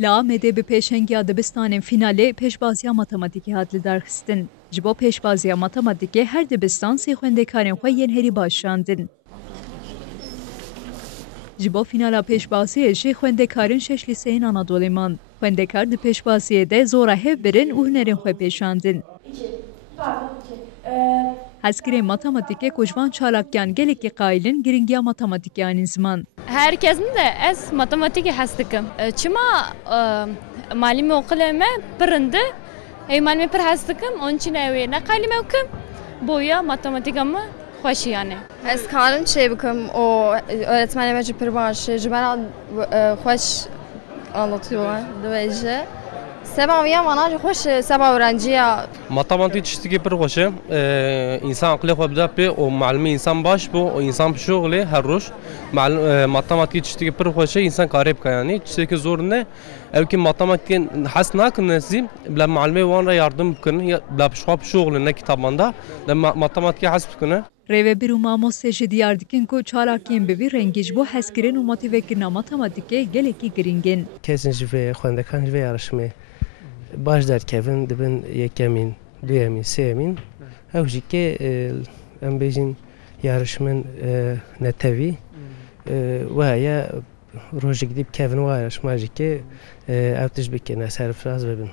Li Amedê bi pêşengiya dibistanên finalê pêşbaziya matematîkê hat lidarxistin. Ji bo pêşbaziya matematîkê her dibistan sê xwendekarên xwe yên herî baş şandin. Ji bo finala pêşbaziyê jî xwendekarên şeş lîseyên Anadolê man. Xwendekar di pêşbaziyê de zora hev birin û hunerên xwe pêşandin. Hezkirên matematîkê ku ji van çalakyan gelekî qaîlin giringiya matematîkê anîn ziman. Herkesin de ez matematik hes dikim. Çima malîmê okulê me pirindi. Ew malîmê pir hes dikim, onun için ew neqalî me bikim. Boya matematika me xweşî yani. Ez karim çê bikim o öğretmenê me jî pir baş e. Ji bera xweş anlatıyorlar dibêje. Seba wiya mana jî xweş e, seba öğrenciya. Matematik tiştekî pir xweş e. İnsan aqlê xwe bide pê û muallimê insan baş bû û insan bi şoxlê her roj matematik tiştekî pir xweş e, insan karê bike yanî tiştekî zor ne. Ew kî matematikên hes nakin nezî bila muallimê wan re yardım bikin bila pişwa bi şoxlê ne kîtabanda de matematikê hes bikine. Rêvebir û mamostê jî diyar dikin ku çalakiyên bi vî rengî ji bo hezkirin û motivekirina matematîkê gelekî giring in. Kesên ji vê xwendekan ji vê yarışmê baş derkevin dibin yekemîn, duyemîn, sêyemîn. Ew jî kê em bêjin yarışmên netewî waya rojek dî bikevin wa yarışma jî kê ew tişt bikin serfiraz bibin.